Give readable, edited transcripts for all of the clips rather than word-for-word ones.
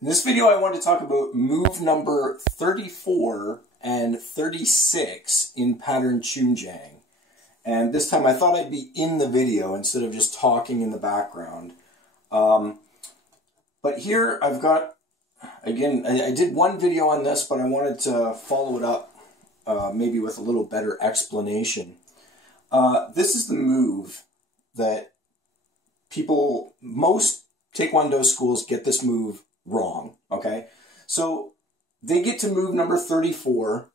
In this video, I want to talk about move number 34 and 36 in pattern Choong-Jang. And this time I thought I'd be in the video instead of just talking in the background. But here I've got, again, I did one video on this, but I wanted to follow it up maybe with a little better explanation. This is the move that most Taekwondo schools get this move wrong, okay? So they get to move number 34,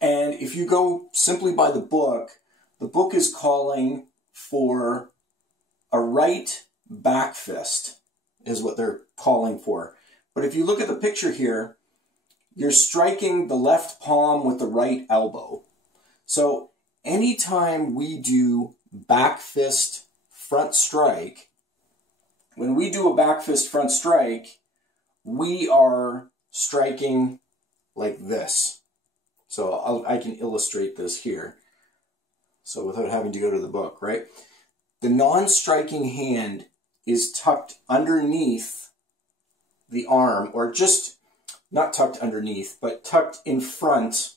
and if you go simply by the book is calling for a right back fist, is what they're calling for. But if you look at the picture here, you're striking the left palm with the right elbow. So anytime we do back fist front strike, when we do a back fist front strike, we are striking like this. So I can illustrate this here. So without having to go to the book, right? The non-striking hand is tucked underneath the arm, or just, not tucked underneath, but tucked in front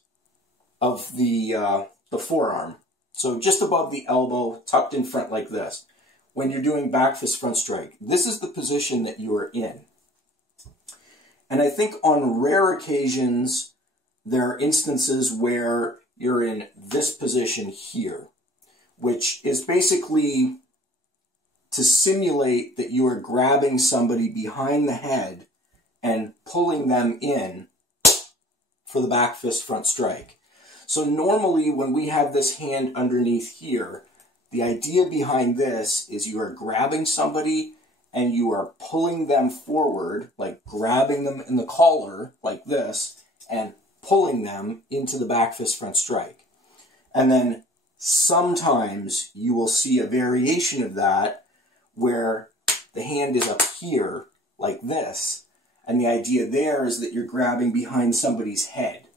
of the forearm. So just above the elbow, tucked in front like this. When you're doing back fist front strike, this is the position that you are in. And I think on rare occasions, there are instances where you're in this position here, which is basically to simulate that you are grabbing somebody behind the head and pulling them in for the back fist front strike. So normally when we have this hand underneath here, the idea behind this is you are grabbing somebody and you are pulling them forward, like grabbing them in the collar like this and pulling them into the back fist front strike. And then sometimes you will see a variation of that where the hand is up here like this. And the idea there is that you're grabbing behind somebody's head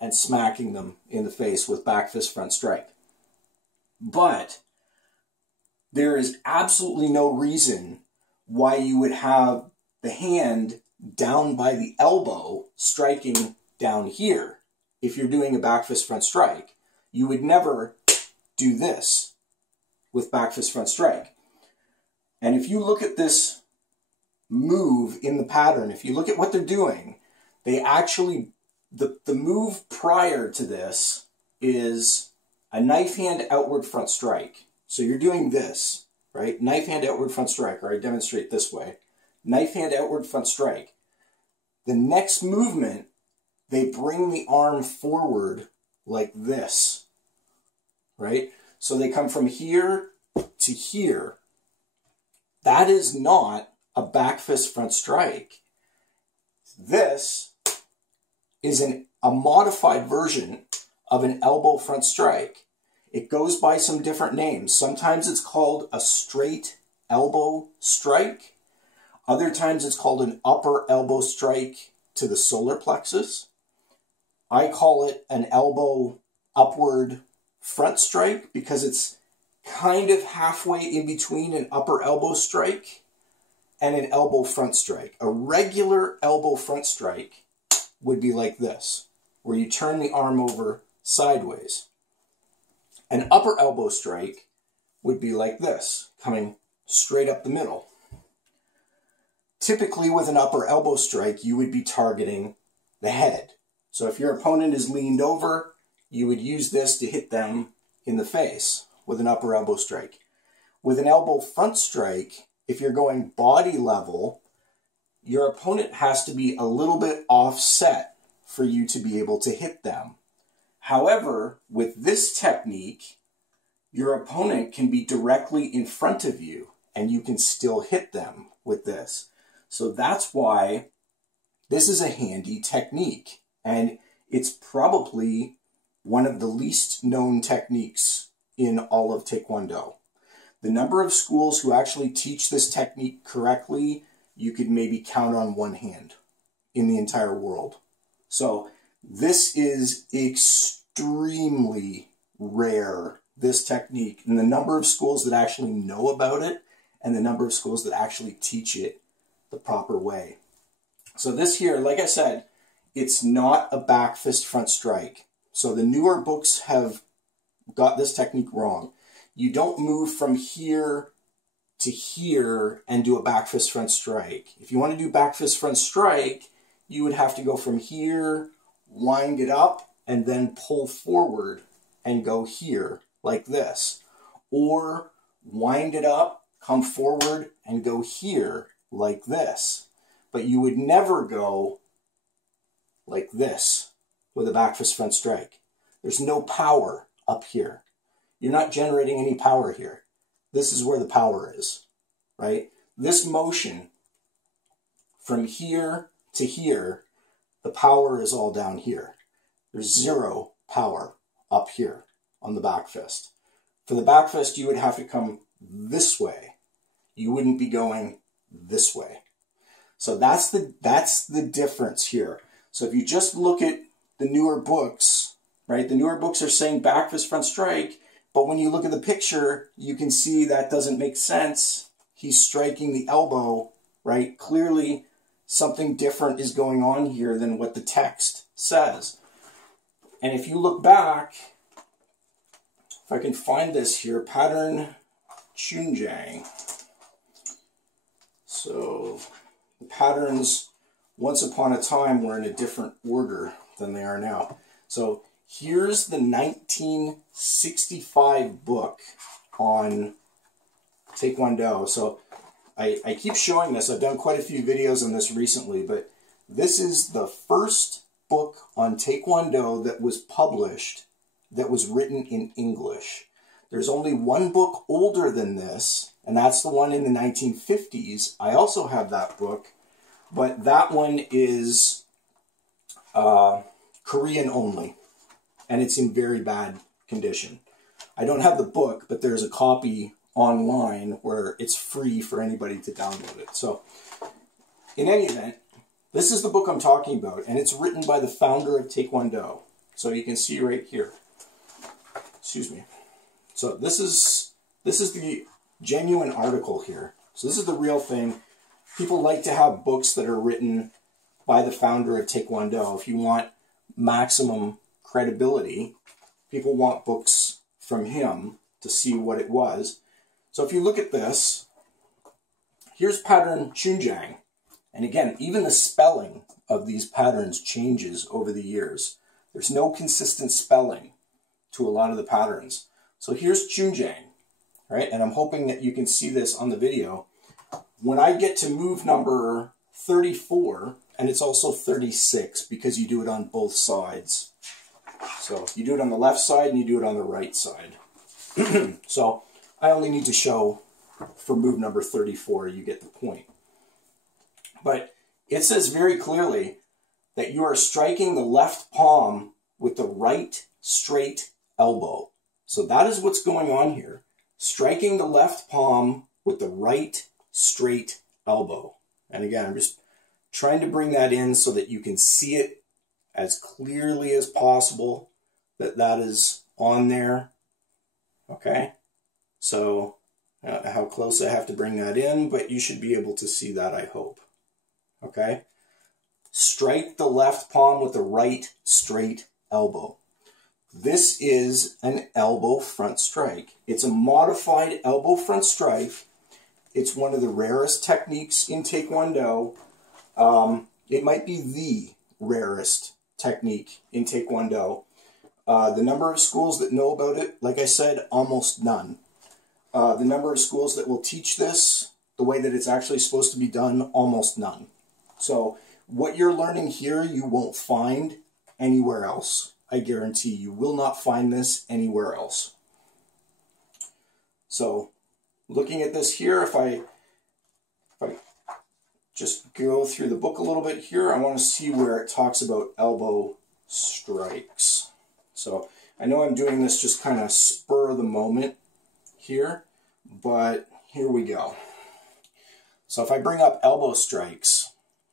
and smacking them in the face with back fist front strike. But there is absolutely no reason why you would have the hand down by the elbow striking down here. If you're doing a back fist front strike, you would never do this with back fist front strike. And if you look at this move in the pattern, if you look at what they're doing, they actually, the move prior to this is a knife hand outward front strike. So you're doing this, right? Knife hand outward front strike, or I demonstrate this way. Knife hand outward front strike. The next movement, they bring the arm forward like this, right? So they come from here to here. That is not a back fist front strike. This is a modified version of an elbow front strike. It goes by some different names. Sometimes it's called a straight elbow strike. Other times it's called an upper elbow strike to the solar plexus. I call it an elbow upward front strike because it's kind of halfway in between an upper elbow strike and an elbow front strike. A regular elbow front strike would be like this, where you turn the arm over sideways. An upper elbow strike would be like this, coming straight up the middle. Typically with an upper elbow strike, you would be targeting the head. So if your opponent is leaned over, you would use this to hit them in the face with an upper elbow strike. With an elbow front strike, if you're going body level, your opponent has to be a little bit offset for you to be able to hit them. However, with this technique, your opponent can be directly in front of you and you can still hit them with this. So that's why this is a handy technique, and it's probably one of the least known techniques in all of Taekwondo. The number of schools who actually teach this technique correctly, you could maybe count on one hand in the entire world. So this is extremely rare, this technique, and the number of schools that actually know about it and the number of schools that actually teach it the proper way. So this here, like I said, it's not a back fist front strike. So the newer books have got this technique wrong. You don't move from here to here and do a back fist front strike. If you want to do back fist front strike, you would have to go from here, wind it up, and then pull forward and go here like this. Or wind it up, come forward, and go here like this. But you would never go like this with a back fist front strike. There's no power up here. You're not generating any power here. This is where the power is, right? This motion from here to here, the power is all down here. There's zero power up here on the back fist. For the back fist, you would have to come this way. You wouldn't be going this way. So that's the difference here. So if you just look at the newer books, right? The newer books are saying back fist front strike, but when you look at the picture, you can see that doesn't make sense. He's striking the elbow, right? Clearly, something different is going on here than what the text says. And if you look back, if I can find this here, pattern Choong-Jang. So the patterns, once upon a time, were in a different order than they are now. So here's the 1965 book on Taekwondo. So I keep showing this. I've done quite a few videos on this recently, but this is the first book on Taekwondo that was published that was written in English. There's only one book older than this, and that's the one in the 1950s. I also have that book, but that one is Korean only, and it's in very bad condition. I don't have the book, but there's a copy online where it's free for anybody to download it. So, in any event, this is the book I'm talking about, and it's written by the founder of Taekwondo. So you can see right here. Excuse me. So this is the genuine article here. So this is the real thing. People like to have books that are written by the founder of Taekwondo. If you want maximum credibility, people want books from him to see what it was. So if you look at this, here's pattern Choong-Jang. And again, even the spelling of these patterns changes over the years. There's no consistent spelling to a lot of the patterns. So here's Choong-Jang, right? And I'm hoping that you can see this on the video. When I get to move number 34, and it's also 36 because you do it on both sides. So you do it on the left side and you do it on the right side. So I only need to show for move number 34, you get the point. But it says very clearly that you are striking the left palm with the right straight elbow. So that is what's going on here. Striking the left palm with the right straight elbow. And again, I'm just trying to bring that in so that you can see it as clearly as possible, that is on there. Okay? So how close I have to bring that in, but you should be able to see that, I hope. Okay? Strike the left palm with the right straight elbow. This is an elbow front strike. It's a modified elbow front strike. It's one of the rarest techniques in Taekwondo. It might be the rarest technique in Taekwondo. The number of schools that know about it, like I said, almost none. The number of schools that will teach this the way that it's actually supposed to be done, almost none. So what you're learning here, you won't find anywhere else. I guarantee you will not find this anywhere else. So looking at this here, if I just go through the book a little bit here, I want to see where it talks about elbow strikes. So I know I'm doing this just kind of spur of the moment here, but here we go. So if I bring up elbow strikes,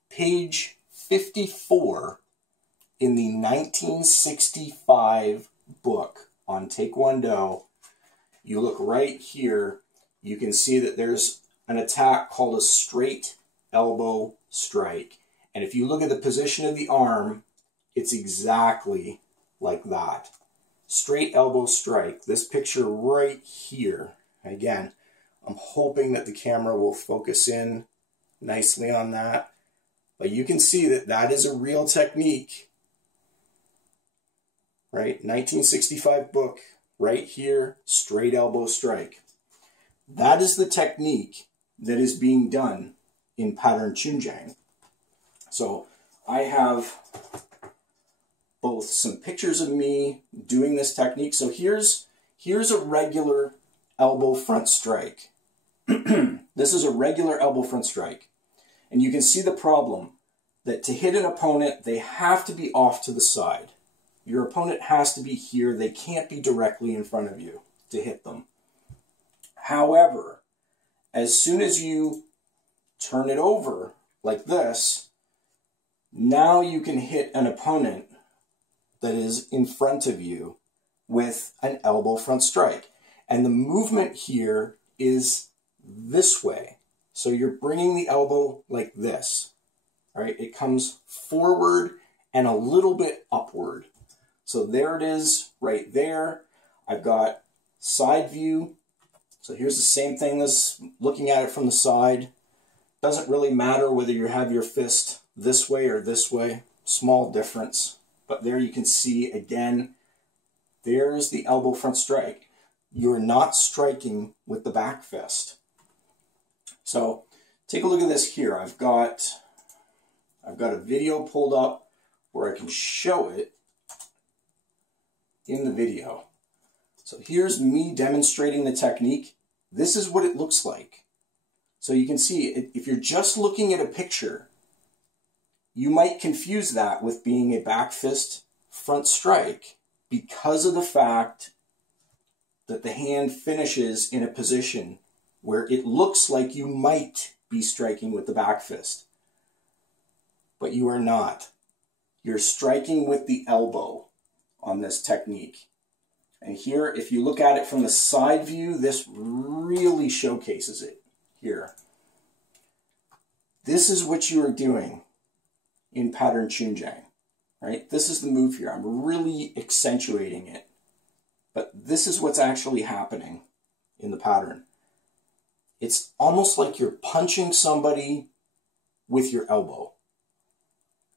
page 54 in the 1965 book on Taekwondo, you look right here, you can see that there's an attack called a straight elbow strike. And if you look at the position of the arm, it's exactly like that. Straight elbow strike. This picture right here. Again, I'm hoping that the camera will focus in nicely on that. But you can see that that is a real technique. Right? 1965 book. Right here. Straight elbow strike. That is the technique that is being done in pattern Choong-Jang. So I have both some pictures of me doing this technique. So here's a regular elbow front strike. This is a regular elbow front strike. And you can see the problem that to hit an opponent, they have to be off to the side. Your opponent has to be here. They can't be directly in front of you to hit them. However, as soon as you turn it over like this, now you can hit an opponent that is in front of you with an elbow front strike. And the movement here is this way. So you're bringing the elbow like this, right? It comes forward and a little bit upward. So there it is right there. I've got side view. So here's the same thing as looking at it from the side. Doesn't really matter whether you have your fist this way or this way. Small difference. But there you can see again, there's the elbow front strike. You're not striking with the back fist. So take a look at this here. I've got a video pulled up where I can show it in the video. So here's me demonstrating the technique. This is what it looks like. So you can see, if you're just looking at a picture, you might confuse that with being a back fist front strike because of the fact that the hand finishes in a position where it looks like you might be striking with the back fist. But you are not. You're striking with the elbow on this technique. And here, if you look at it from the side view, this really showcases it here. This is what you are doing in pattern Choong-Jang, right? This is the move here. I'm really accentuating it. But this is what's actually happening in the pattern. It's almost like you're punching somebody with your elbow.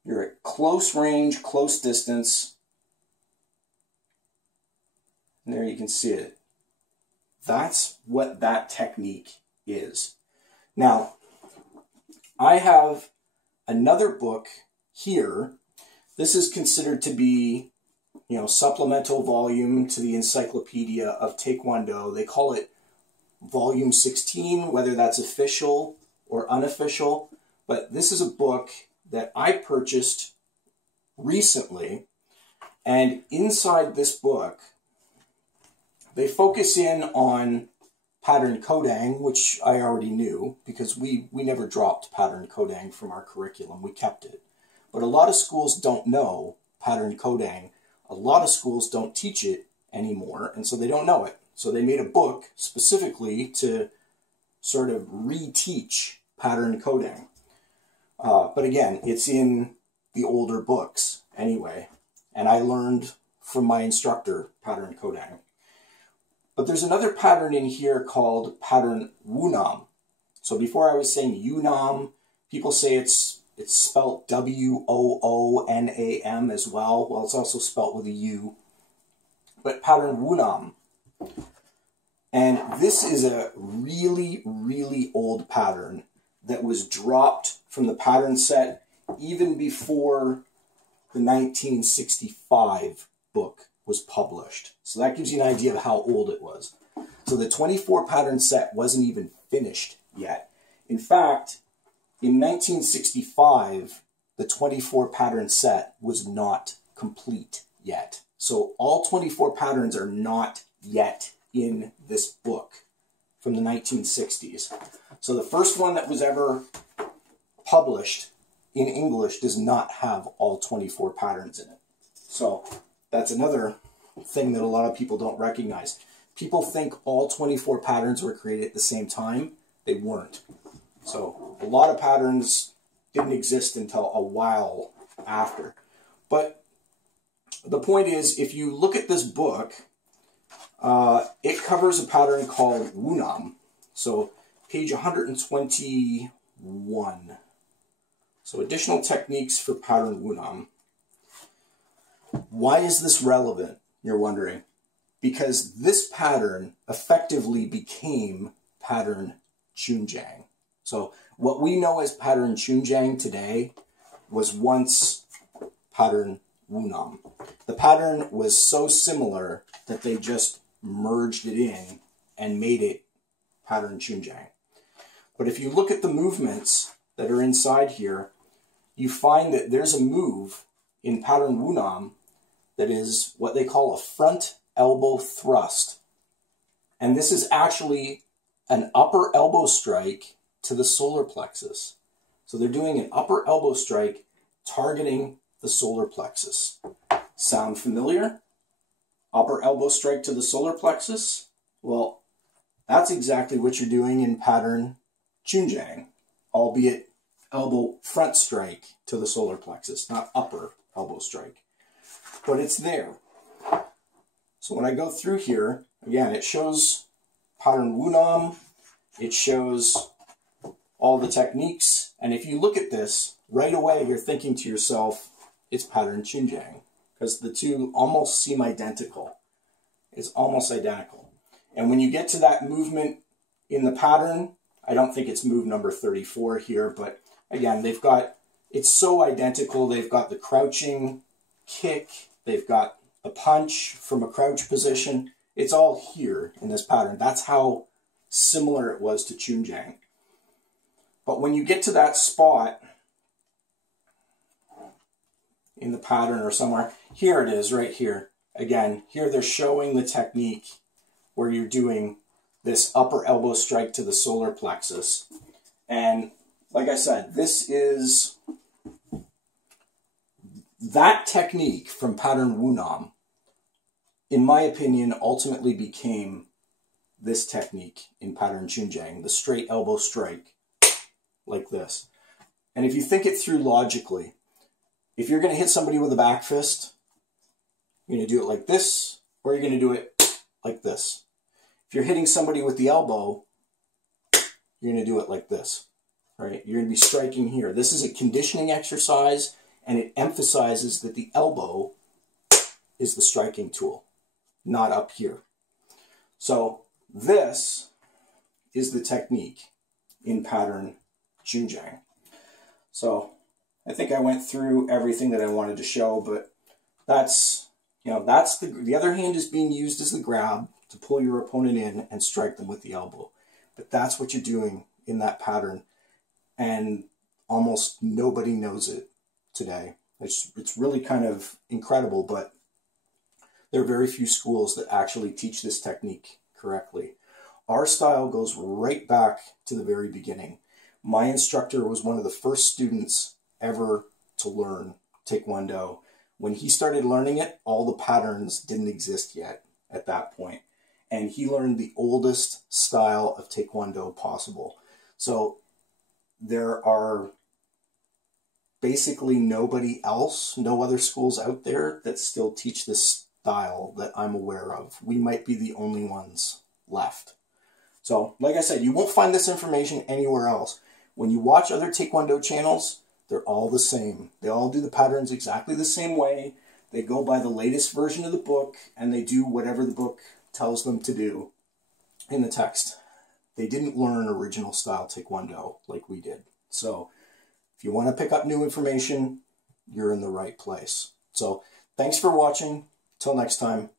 You're at close range, close distance. And there you can see it. That's what that technique is. Now, I have another book here. This is considered to be, supplemental volume to the Encyclopedia of Taekwondo. They call it Volume 16, whether that's official or unofficial. But this is a book that I purchased recently. And inside this book, they focus in on pattern Kodang, which I already knew because we never dropped pattern Kodang from our curriculum. We kept it. But a lot of schools don't know pattern Kodang. A lot of schools don't teach it anymore, and so they don't know it. So they made a book specifically to sort of reteach pattern Kodang. But again, it's in the older books anyway. And I learned from my instructor pattern Kodang. But there's another pattern in here called pattern Woonam. So before I was saying Yoonam, people say it's spelled W-O-O-N-A-M as well. Well, it's also spelled with a U. But pattern Woonam. And this is a really, really old pattern that was dropped from the pattern set even before the 1965 book was published. So that gives you an idea of how old it was. So the 24 pattern set wasn't even finished yet. In fact, in 1965, the 24 pattern set was not complete yet. So all 24 patterns are not yet in this book from the 1960s. So the first one that was ever published in English does not have all 24 patterns in it. So that's another thing that a lot of people don't recognize. People think all 24 patterns were created at the same time. They weren't. So a lot of patterns didn't exist until a while after. But the point is, if you look at this book, it covers a pattern called Wunam. So page 121. So additional techniques for pattern Wunam. Why is this relevant, you're wondering? Because this pattern effectively became pattern Choong-Jang. So what we know as pattern Choong-Jang today was once pattern Wunam. The pattern was so similar that they just merged it in and made it pattern Choong-Jang. But if you look at the movements that are inside here, you find that there's a move in pattern Wunam that is what they call a front elbow thrust. And this is actually an upper elbow strike to the solar plexus. So they're doing an upper elbow strike targeting the solar plexus. Sound familiar? Upper elbow strike to the solar plexus? Well, that's exactly what you're doing in pattern Choong-Jang, albeit elbow front strike to the solar plexus, not upper elbow strike. But it's there. So when I go through here, again, it shows pattern Wunam, it shows all the techniques, and if you look at this, right away you're thinking to yourself, it's pattern Choong-Jang, because the two almost seem identical. It's almost identical. And when you get to that movement in the pattern, I don't think it's move number 34 here, but again, they've got, it's so identical. They've got the crouching kick, they've got a punch from a crouch position. It's all here in this pattern. That's how similar it was to Choong-Jang. But when you get to that spot in the pattern or somewhere, here it is right here. Again, here they're showing the technique where you're doing this upper elbow strike to the solar plexus. And like I said, this is that technique from pattern Wunam, in my opinion, ultimately became this technique in pattern Choong-Jang, the straight elbow strike like this. And if you think it through logically, if you're going to hit somebody with a back fist, you're going to do it like this, or you're going to do it like this. If you're hitting somebody with the elbow, you're going to do it like this, right? You're going to be striking here. This is a conditioning exercise, and it emphasizes that the elbow is the striking tool, not up here. So this is the technique in pattern Choong-Jang. So I think I went through everything that I wanted to show, but that's, you know, that's the other hand is being used as the grab to pull your opponent in and strike them with the elbow. But that's what you're doing in that pattern, and almost nobody knows it today. It's really kind of incredible, but there are very few schools that actually teach this technique correctly. Our style goes right back to the very beginning. My instructor was one of the first students ever to learn Taekwondo. When he started learning it, all the patterns didn't exist yet at that point. And he learned the oldest style of Taekwondo possible. So there are basically nobody else, no other schools out there that still teach this style that I'm aware of. We might be the only ones left. So, like I said, you won't find this information anywhere else. When you watch other Taekwondo channels, they're all the same. They all do the patterns exactly the same way. They go by the latest version of the book, and they do whatever the book tells them to do in the text. They didn't learn original style Taekwondo like we did. So if you want to pick up new information, you're in the right place. So thanks for watching. Till next time.